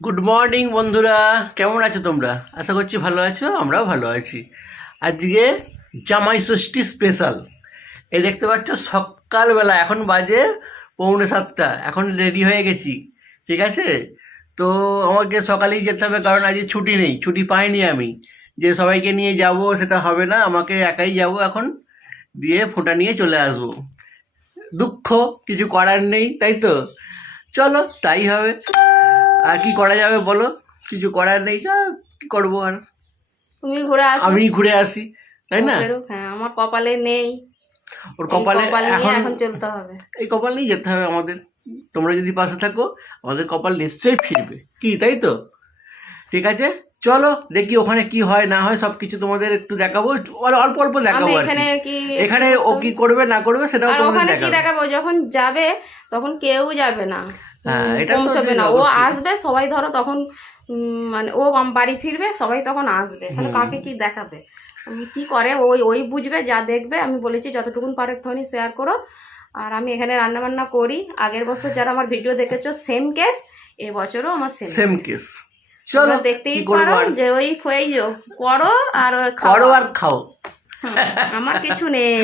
Good morning বন্ধুরা, কেমন আছো তোমরা? আশা করছি ভালো আছো, আমরাও ভালো আছি। আজকে জামাই ষষ্ঠী স্পেশাল। এই দেখতে পাচ্ছ সকালবেলা, এখন বাজে 6:45, এখন রেডি হয়ে গেছি, ঠিক আছে? তো আমাকে সকালেই যেতে হবে, কারণ আজকে ছুটি নেই, ছুটি পাইনি আমি। যে সবাইকে নিয়ে যাব সেটা হবে না, আমাকে একাই যাব এখন, দিয়ে ফোঁটা নিয়ে চলে আসবো। দুঃখ, কিছু করার নেই, তাই তো? চলো তাই হবে। আর কি করা যাবে বলো? কিছু করার নেই, কি করবো আর? তুমি ঘুরে আসো, আমি ঘুরে আসি, তাই না? হ্যাঁ, আমার কপালে নেই। ওর কপালে এখন চলতে হবে, এই কপাল নিয়ে যেতে হবে আমাদের। তোমরা যদি পাশে থাকো, আমাদের কপাল নিশ্চয়ই ফিরবে, কি তাই তো? ঠিক আছে, চলো দেখি ওখানে কি হয় না হয়, সবকিছু তোমাদের একটু দেখাবো, অল্প অল্প দেখাবো আর কি। এখানে ও কি করবে না করবে সেটাও তোমাদের ওখানে কি দেখাবো। দেখাবো, যখন যাবে তখন কেউ যাবে না, হ্যাঁ, এটা পৌঁছবে না। ও অবশ্যই। আসবে, সবাই ধরো তখন মানে ও বাড়ি ফিরবে, সবাই তখন আসবে। তাহলে কাকে কি দেখাবে, কি করে ওই ওই বুঝবে, যা দেখবে। আমি বলেছি যতটুকুন পারো একটুখানি শেয়ার করো। আর আমি এখানে রান্না বান্না করি। আগের বছর যারা আমার ভিডিও দেখেছো সেম কেস, এবছরও আমার সেম কেস। চলো দেখতেই পারো যে ওই করো আর করো আর খাও, আমার কিছু নেই।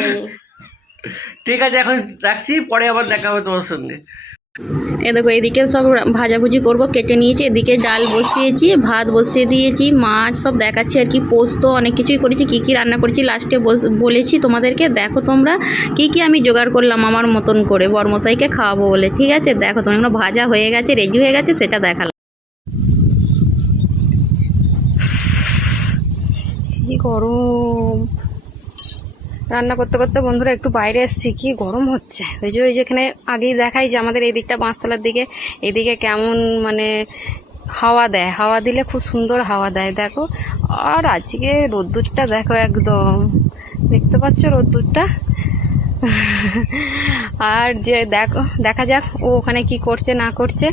ঠিক আছে, এখন রাখছি, পরে আবার দেখা হবে তোমার সঙ্গে। এ দেখো, এদিকে সব ভাজাভুজি করব, কেটে নিয়েছি। এদিকে ডাল বসিয়েছি, ভাত বসিয়ে দিয়েছি, মাছ সব দেখাচ্ছি আর কি, পোস্ত, অনেক কিছুই করেছি। কি কি রান্না করেছি লাস্টে বলেছি তোমাদেরকে। দেখো তোমরা কি কি আমি জোগাড় করলাম আমার মতন করে বরমশাইকে খাওয়াবো বলে, ঠিক আছে? দেখো তোমরা, ভাজা হয়ে গেছে, রেডি হয়ে গেছে, সেটা দেখালাম। কি গরম! রান্না করতে করতে বন্ধুরা একটু বাইরে এসেছি, কি গরম হচ্ছে। ওই যে যেখানে আগেই দেখাই যে আমাদের এই দিকটা বাঁশতলার দিকে, এদিকে কেমন মানে হাওয়া দেয়, হাওয়া দিলে খুব সুন্দর হাওয়া দেয়, দেখো। আর আজকে রোদ্দুরটা দেখো, একদম দেখতে পাচ্ছ রোদ্দুরটা। আর যে দেখো, দেখা যাক ও ওখানে কি করছে না করছে।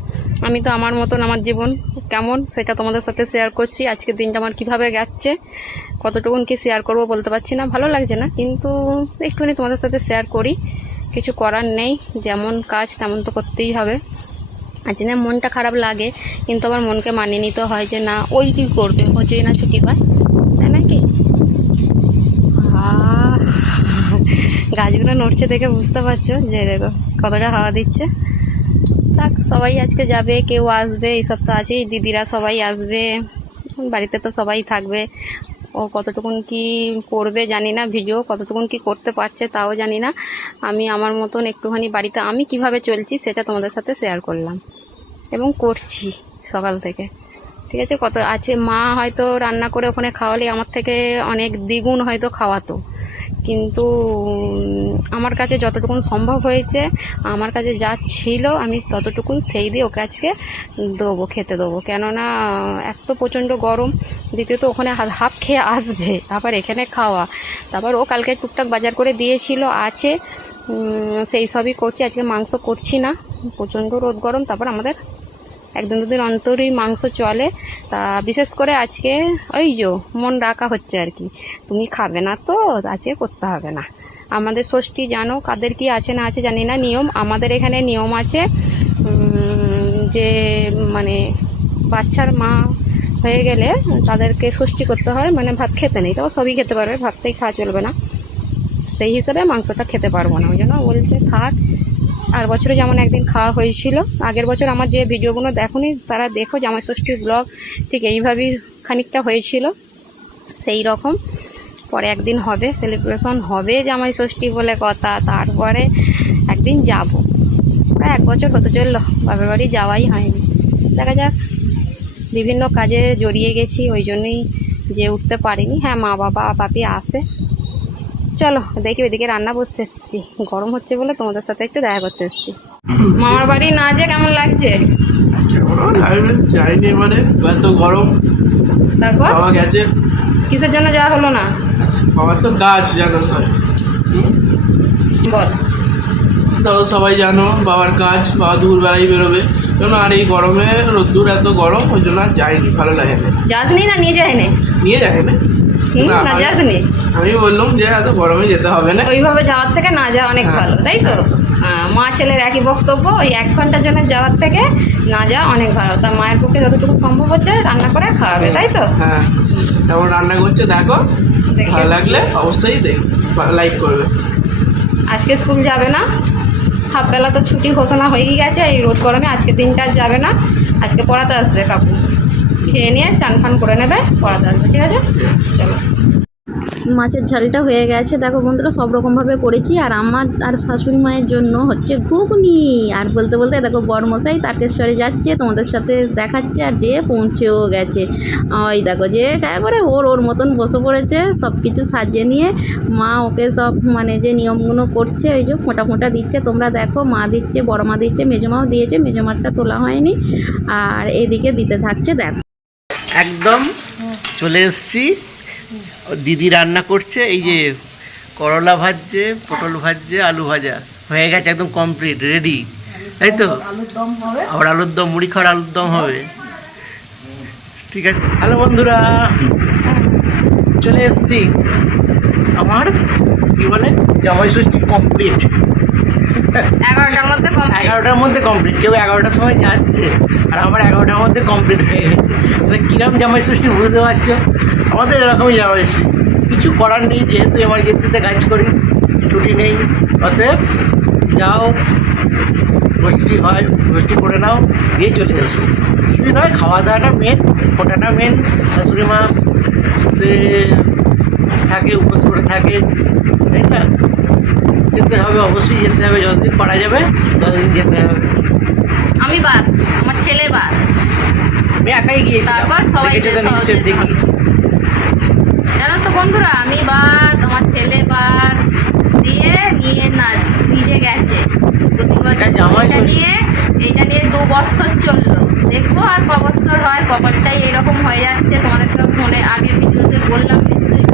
আমি তো আমার মতন, আমার জীবন কেমন সেটা তোমাদের সাথে শেয়ার করছি। আজকের দিনটা আমার কিভাবে যাচ্ছে, কতটুকুন কি শেয়ার করবো বলতে পারছি না, ভালো লাগছে না, কিন্তু একটুখানি তোমাদের সাথে শেয়ার করি। কিছু করার নেই, যেমন কাজ তেমন তো করতেই হবে। আজকে না মনটা খারাপ লাগে, কিন্তু আমার মনকে মানিয়ে নিতে হয় যে না, ওই কী করবে, ও যদি না ছুটি পায়, তাই নাকি? গাছগুলো নড়ছে দেখে বুঝতে পারছো যে দেখো কতটা হাওয়া দিচ্ছে। থাক, সবাই আজকে যাবে, কেউ আসবে, এইসব তো আছেই, দিদিরা সবাই আসবে, বাড়িতে তো সবাই থাকবে। ও কতটুকুন কি করবে জানি না, ভিডিও কতটুকুন কি করতে পারছে তাও জানি না। আমি আমার মতন একটুখানি বাড়িতে আমি কিভাবে চলছি সেটা তোমাদের সাথে শেয়ার করলাম, এবং করছি সকাল থেকে, ঠিক আছে? কত আছে, মা হয়তো রান্না করে ওখানে খাওয়ালে আমার থেকে অনেক দ্বিগুণ হয়তো খাওয়াতো, কিন্তু আমার কাছে যতটুকুন সম্ভব হয়েছে, আমার কাছে যা ছিল আমি ততটুকুন সেই দিয়ে ওকে আজকে দেবো, খেতে দেবো। কেননা এত প্রচণ্ড গরম, দ্বিতীয়ত ওখানে হাফ খেয়ে আসবে, আবার এখানে খাওয়া, তারপর ও কালকে টুকটাক বাজার করে দিয়েছিল, আছে, সেই সবই করছি। আজকে মাংস করছি না, প্রচণ্ড রোদ গরম, তারপর আমাদের একদিন দুদিন অন্তরই মাংস চলে। তা বিশেষ করে আজকে ওই যে মন রাখা হচ্ছে আর কি, তুমি খাবে না তো আজকে করতে হবে না। আমাদের ষষ্ঠী জানো, কাদের কি আছে না আছে জানি না, নিয়ম আমাদের এখানে নিয়ম আছে যে মানে বাচ্চার মা হয়ে গেলে তাদেরকে ষষ্ঠী করতে হয়, মানে ভাত খেতে নেই, তবে সবই খেতে পারবে, ভাতটাই খাওয়া চলবে না, সেই হিসাবে মাংসটা খেতে পারবো না। ওই জন্য বলছে থাক। আর বছরে যেমন একদিন খাওয়া হয়েছিল, আগের বছর আমার যে ভিডিওগুলো দেখোনি তারা দেখো, জামাই ষষ্ঠীর ব্লগ ঠিক এইভাবেই খানিকটা হয়েছিল, সেই রকম। পরে একদিন হবে, সেলিব্রেশন হবে জামাই ষষ্ঠী বলে কথা, তারপরে একদিন যাব। প্রায় 1 বছর হতে চললো বাবার বাড়ি যাওয়াই হয়নি, দেখা যাক, বিভিন্ন কাজে জড়িয়ে গেছি, ওই জন্যই যে উঠতে পারিনি। হ্যাঁ, মা বাবা বাপি আসে। চলো দেখি, ওইদিকে রান্না বসে এসেছি, গরম হচ্ছে বলে তোমাদের সাথে একটু দেখা করতে এসেছি। মামার বাড়ি না যে কেমন লাগছে? যাইনি, এবারে এত গরম। তারপর বাবা গেছে, কিসের জন্য যাওয়া হলো না? বাবার তো কাজ জানো, বল। ধরো সবাই জানো বাবার কাজ, বাবা দুপুরবেলাই বেরোবে, কেন আর এই গরমে, রোদ্দুর এত গরম, ওই জন্য আর যাইনি, ভালো লাগে না। যাসনি না? নিয়ে যায় না? নিয়ে যাবে না, না যাসনি? আমি বললাম যে এত গরমে যেতে হবে না, ওইভাবে যাওয়ার থেকে না যাওয়া অনেক ভালো, তাই তো? মা ছেলের একই বক্তব্য, ওই 1 ঘন্টার জন্য যাওয়ার থেকে না যাওয়া অনেক ভালো। তা মায়ের পক্ষে যতটুকু সম্ভব হচ্ছে রান্না করে খাওয়াবে, তাই তো? হ্যাঁ, কেমন রান্না করছে দেখো, দেখে ভালো লাগলে অবশ্যই লাইক করবে। আজকে স্কুল যাবে না, হাফবেলা তো ছুটি ঘোষণা হয়েই গেছে এই রোদ গরমে। আজকে দিনটা আর যাবে না, আজকে পড়াতে আসবে কাকু। খেয়ে নিয়ে চান ফান করে নেবে, পড়াতে আসবে, ঠিক আছে? চলো। মাছের ঝালটা হয়ে গেছে, দেখো বন্ধুরা সব রকমভাবে করেছি। আর আমার আর শাশুড়ি মায়ের জন্য হচ্ছে ঘুগনি। আর বলতে বলতে দেখো বড়মশাই তারকেশ্বরে যাচ্ছে, তোমাদের সাথে দেখাচ্ছে, আর যে পৌঁছেও গেছে। ওই দেখো যে একবারে ওর মতন বসে পড়েছে, সব কিছু সাজিয়ে নিয়ে। মা ওকে সব মানে যে নিয়মগুলো করছে, ওই যে ফোঁটা ফোঁটা দিচ্ছে, তোমরা দেখো। মা দিচ্ছে, বড় মা দিচ্ছে, মেজো মাও দিয়েছে, মেজো মারটা তোলা হয়নি। আর এদিকে দিতে থাকছে, দেখো একদম চলে এসেছি। দিদি রান্না করছে, এই যে করলা ভাজছে, পটল ভাজছে, আলু ভাজা হয়ে গেছে, একদম কমপ্লিট রেডি, তাই তো? আবার আলুর দম, মুড়ি খাওয়ার আলুর দম হবে, ঠিক আছে। হ্যালো বন্ধুরা, চলে এসেছি। আমার কি বলে জামাই ষষ্ঠী কমপ্লিট, 11টার মধ্যে 11টার মধ্যে কমপ্লিট। কেউ 11টার সময় যাচ্ছে, আর আমার 11টার মধ্যে কমপ্লিট হয়ে গেছে। কিরম জামাই ষষ্ঠী বুঝতে পারছো? আমাদের এরকমই জামাই ষষ্ঠী, কিছু করার নেই, যেহেতু এমার্জেন্সিতে কাজ করি, ছুটি নেই। অতএব যাও, গোষ্ঠী হয়, গোষ্ঠী করে নাও, দিয়ে চলে এসো। কিছুই নয়, খাওয়া দাওয়াটা মেন, ফোটাটা মেন। শাশুড়ি মা সে থাকে, উপোস করে থাকে, তাই না? যেতে হবে, অবশ্যই যেতে হবে, যতদিন পারা যাবে ততদিন যেতে হবে। আমি বাদ, আমার ছেলে বাদ। আমি একাই গিয়েছিলাম, তারপর সবাই দেখেছো তো নিশ্চয়, দেখিয়েছি। জানো তো বন্ধুরা, আমি বাদ, আমার ছেলে বাদ দিয়ে নিয়ে না নিজে গেছে। প্রতি বছর জামাই এইটা ষষ্ঠী। এইটা নিয়ে 2 বছর চললো। দেখবো আর ক বছর হয়, কপালটাই এরকম হয়ে যাচ্ছে। তোমাদেরকে ফোনে আগে ভিডিওতে বললাম নিশ্চয়ই,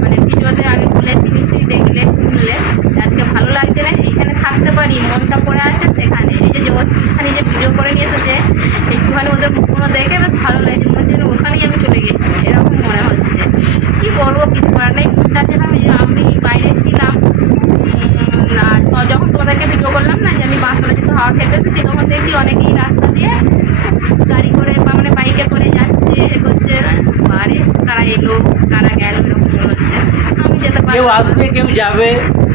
মানে ভিডিওতে আগে বলেছি, নিশ্চয়ই দেখলে শুনলে। আজকে ভালো লাগছে না, এখানে থাকতে পারি, মনটা পড়ে আছে সেখানে। এই যে ওখানে যে ভিডিও করে নিয়ে এসেছে, একটুখানি ওদের মুখগুলো দেখে বেশ ভালো লাগছে, মনে হচ্ছে ওখানেই আমি চলে গেছি, এরকম মনে হচ্ছে। কি করবো, কিছু করার নেই। মনটা ছিল আমি বাইরে ছিলাম, যখন তোমাদেরকে ভিডিও করলাম না যে আমি বাসতলা যেহেতু হাওয়া খেতে এসেছি, তখন দেখছি অনেকেই রাস্তা দিয়ে গাড়ি করে বা মানে বাইকে করে যাচ্ছে, করছে। আরে কারা এলো কারা গেল, এরকম মনে হচ্ছে। আমি যেতে কেউ পারবো আসবে, কেউ যাবে,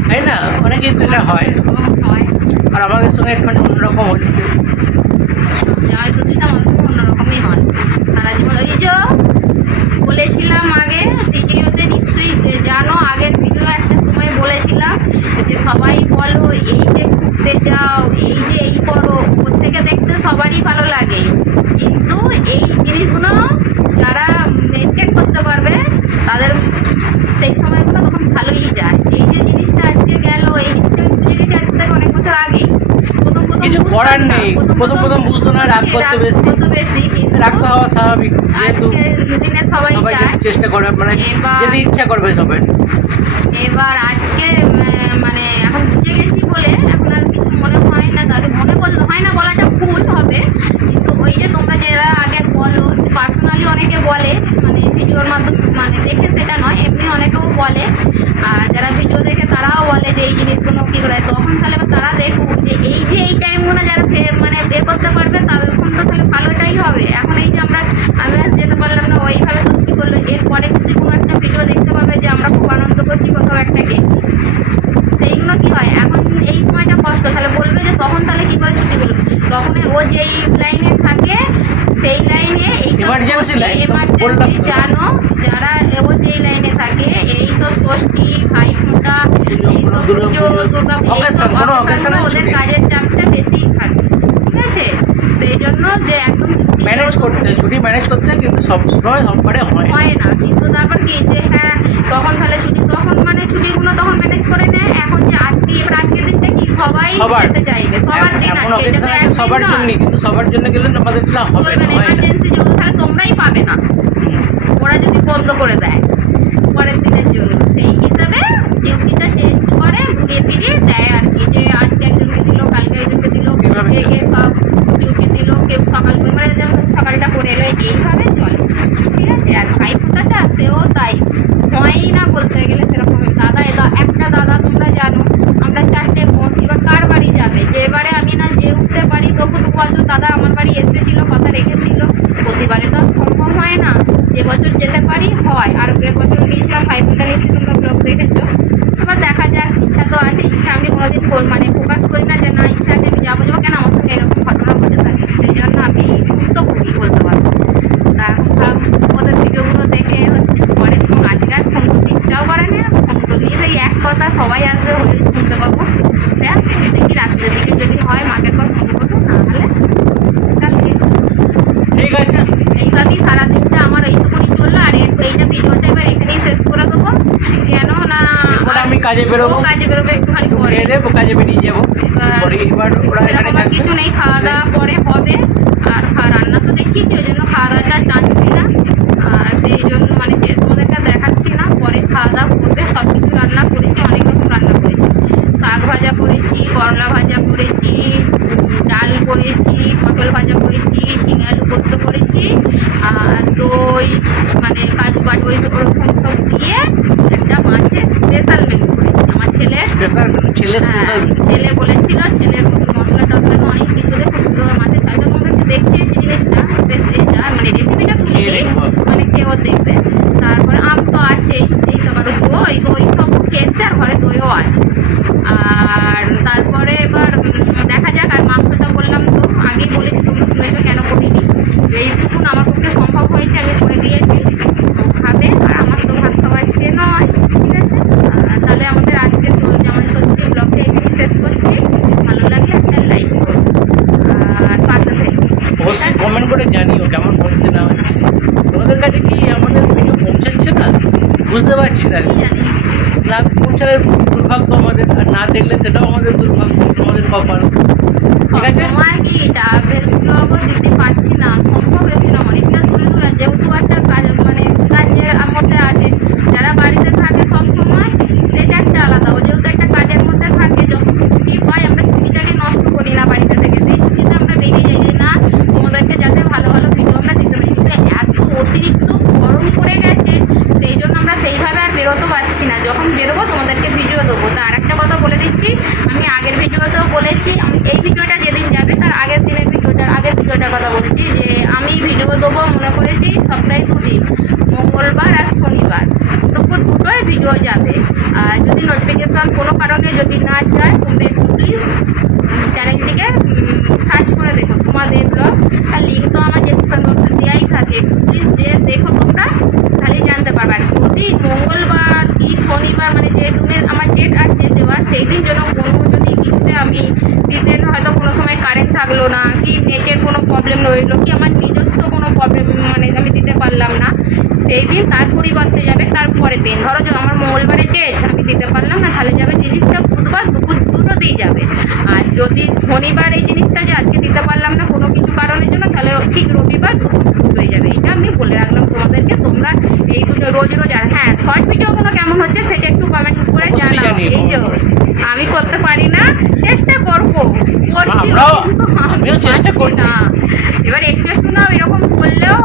তাই না? অনেকেই তো এটা হয়। হয়। আর আমাদের সঙ্গে একটু অন্যরকম হচ্ছে। জামাই ষষ্ঠীটা আমাদের সঙ্গে অন্যরকমই হয় সারা জীবন। ওই যে বলেছিলাম আগে ভিডিওতে, নিশ্চয়ই জানো, আগের ভিডিও একটা সময় বলেছিলাম যে সবাই বলো এই যে ঘুরতে যাও, এই যে এই করো, ওর থেকে দেখতে সবারই ভালো লাগে, কিন্তু এই জিনিসগুলো যারা মেনটেন করতে পারবে তাদের সেই সময়গুলো তখন ভালোই যায়। এই যে জিনিসটা আজকে গেল, এই জিনিসটা আমি বুঝে গেছি আজ থেকে অনেক বছর আগে। প্রথম কিছু বুঝতাম করার না, নেই, প্রথম বুঝতো না, রাগ করতে বেশি, কিন্তু রাগ তো হওয়া স্বাভাবিক, যেহেতু আজকের দিনে সবাই সবাই যায়। যেতে চেষ্টা করবে, মানে এবার- যেতে ইচ্ছা করবে সবাই। এবার আজকে মানে এখন বুঝে গেছি বলে এখন আর কিছু মনে হয় না, তাদের মনে বলতে হয় না, বলাটা ভুল হবে। কিন্তু ওই যে তোমরা যারা আগে বলো, পার্সোনালি অনেকে বলে, মানে ভিডিওর মাধ্যমে মানে দেখে সেটা নয়, এমনি অনেকেও বলে। আর যারা ভিডিও দেখে তারাও বলে যে এই জিনিসগুলো কী করে, তখন তাহলে এবার তারা দেখুক যে এই যে এই টাইমগুলো যারা মানে বের করতে পারবে তখন তো তাহলে ভালোটাই হবে। এখন এই যে আমরা আজ যেতে পারলাম না, ওইভাবে ষষ্ঠী করলো, এরপরে নিশ্চয়ই কোনো একটা ভিডিও দেখতে পাবে যে আমরা খুব আনন্দ করছি, কোথাও একটা গেছি। সেইগুলো কি হয়, এখন এই সময়টা কষ্ট, তাহলে বলবে যে তখন তাহলে কি করে ছুটি পেলো। তখন ও যেই লাইনে থাকে সেই লাইনে এইসব Emergency line, এমার্জেন্সি বললাম তো। জানো, যারা ও যেই লাইনে থাকে এইসব ষষ্ঠী, ভাই ফোঁটা, এইসব পুজো, দুর্গা Occasion, কোনো occasion এ ওদের ছুটি। কাজের চাপটা বেশি থাকে, ঠিক আছে? সেই জন্য যে একদম ছুটি ম্যানেজ করতে হয়, ছুটি ম্যানেজ করতে হয়, কিন্তু সব সময় সববারে হয় না। হয় না। কিন্তু তারপর কি যে হ্যাঁ তখন তাহলে ছুটি, তখন মানে ছুটিগুলো তখন ম্যানেজ করে নেয়। এখন যে আজকে এবার আজকের দিনটা কি সবাই সবার যেতে চাইবে, সবার দিন এমন আজকে, এটা তো occasion আছে একদিন সবার নয়। জন্য, কিন্তু সবার জন্য গেলে আমাদের সেটা হবে চলবে না, না, হয় না। এমার্জেন্সি যেহেতু, তাহলে তোমরাই পাবে না, হুম। ওরা যদি বন্ধ করে দেয় পরের দিনের জন্য। সেই হিসাবে ডিউটিটা চেঞ্জ করে, ঘুরিয়ে ফিরিয়ে দেয় আর কি, যে আজকে একজনকে দিল, কালকে একজনকে দিল, এইভাবে একে সব ডিউটি দিল, কেউ সকাল করে মানে যেমন সকালটা করে এলো, এইভাবে চলে, ঠিক আছে? আর ভাই ফোঁটাটা সেও তাই হয়ই না বলতে গেলে সেরকম। দাদা একটা দাদা তোমরা জানো, আমরা 4টে বোন, এবার কার বাড়ি কাজে বেরোবো, ও কাজে বেরোবে একটুখানি পরে। খেয়ে দেবো, কাজে বেরিয়ে যাবো। পরে এবার ওরা এখানে সেরকম আর থাকবে। কিছু নেই, খাওয়া দাওয়া পরে হবে। আর রান্না তো দেখিয়েছি, ওই জন্য খাওয়া দাওয়াটা টানছি না। আর সেই জন্য মানে তোমাদেরকে দেখাচ্ছি না, পরে খাওয়া দাওয়া করবে। সব কিছু রান্না করেছি, অনেক রকম রান্না করেছি। শাক ভাজা করেছি, করলা ভাজা করেছি, ডাল করেছি, পটল ভাজা করেছি, ঝিঙে আলু পোস্ত করেছি, আর দই মানে কাজু বাজু ওইসব ওরকম সব দিয়ে একটা মাছের স্পেশাল মেনু করেছি। আমার ছেলে স্পেশাল মেনু, ছেলে হ্যাঁ, স্পেশাল মেনু। ছেলে বলেছিল, ছেলের মতো মশলা টসলা তো অনেক কিছু দিয়ে খুব সুন্দর মাছের ঝালটা তোমাদেরকে দেখিয়েছি জিনিসটা, বেশ এটা মানে রেসিপিটা তুমি মানে খেয়েও দেখবে। তারপরে আম তো আছেই, এইসব আরও দই সবও খেয়েছে, আর ঘরে দইও আছে। আর তারপরে এবার দেখা যাক। আর মাংসটা বললাম তো আগেই বলেছি, তোমরা শুনেছো কেন করিনি। এইটুকুন আমার পক্ষে সম্ভব হয়েছে, আমি করে দিয়েছি। ও খাবে, আর আমার তো ভাত খাওয়া আজকে নয়, ঠিক আছে। তাহলে আমাদের আজকে জামাই ষষ্ঠী ব্লগটা এখানে শেষ করছি। ভালো লাগলে একটা লাইক করো আর পাশে থেকে অবশ্যই কমেন্ট করে জানিও কেমন হচ্ছে না হচ্ছে। তোমাদের কাছে কি আমাদের ভিডিও পৌঁছাচ্ছে না বুঝতে পারছি না। কি জানি না পৌঁছানোর দুর্ভাগ্য আমাদের, আর না দেখলে সেটাও আমাদের দুর্ভাগ্য, আমাদের কপাল। ঠিক আছে, সময় কি ট্রাভেল ব্লগও দিতে পারছি না, সম্ভব হচ্ছে না, অনেকটা দূরে দূরে। যেহেতু একটা কাজ মানে কাজের মধ্যে আছে, যারা বাড়িতে থাকে সব সময় সেটা একটা আলাদা। ও যেহেতু একটা কাজের মধ্যে থাকে, যখন ছুটি পাই আমরা ছুটিটাকে নষ্ট করি না বাড়িতে থেকে, সেই ছুটিতে আমরা বেরিয়ে যাই যে না তোমাদেরকে যাতে ভালো ভালো ভিডিও আমরা দিতে পারি। কিন্তু এত অতিরিক্ত গরম পড়ে গেছে, সেই জন্য আমরা সেইভাবে আর বেরোতে পারছি না। যখন বেরোবো তোমাদেরকে ভিডিও দেবো। তো আরেকটা কথা বলে দিচ্ছি, আমি আগের ভিডিওতেও বলেছি, এই ভিডিওটা যেদিন যাবে তার আগের দিনের আগের ভিডিওটার কথা বলছি, যে আমি ভিডিও দেবো মনে করেছি সপ্তাহে 2 দিন, মঙ্গলবার আর শনিবার, দুপুর 2টোয় ভিডিও যাবে। আর যদি নোটিফিকেশান কোনো কারণে যদি না যায়, তোমরা একটু প্লিজ চ্যানেলটিকে সার্চ করে দেখো সুমা দে ব্লগস, আর লিঙ্ক তো আমার ডেসক্রিপশন বক্সে দেওয়াই থাকে। প্লিজ যে দেখো তোমরা, তাহলেই জানতে পারবে। আর যদি মঙ্গলবার কি শনিবার মানে যে দিনের আমার ডেট আছে দেওয়া, সেই দিন যেন কোনো যদি কিছুতে আমি দিতে হয়তো কোনো সময় কারেন্ট থাকলো না, কি নেটের কোনো প্রবলেম রইলো, কি আমার নিজস্ব কোনো প্রবলেম মানে আমি দিতে পারলাম না, সেই দিন তার পরিবর্তে যাবে তারপরের দিন। ধরো যে আমার মঙ্গলবারের ডেট আমি দিতে পারলাম না, তাহলে যাবে জিনিসটা বুধবার দুপুর 2টোতেই যাবে। আর যদি শনিবার এই জিনিসটা যে আজকে দিতে পারলাম না কোনো কিছু কারণের জন্য, তাহলে ঠিক রবিবার দুপুর 2টোয় যাবে। এটা আমি বলে রাখলাম তোমাদেরকে। তোমরা এই দুটো রোজ রোজ, আর হ্যাঁ শর্ট ভিডিওগুলো কেমন হচ্ছে সেটা একটু কমেন্ট করে অবশ্যই জানাও। জানিও। এই যে আমি করতে পারি না, চেষ্টা করবো, করছি, আমরাও- কিন্তু আমি আমিও চেষ্টা পারছি করছি। না। এবার একটু একটু না এরকম করলেও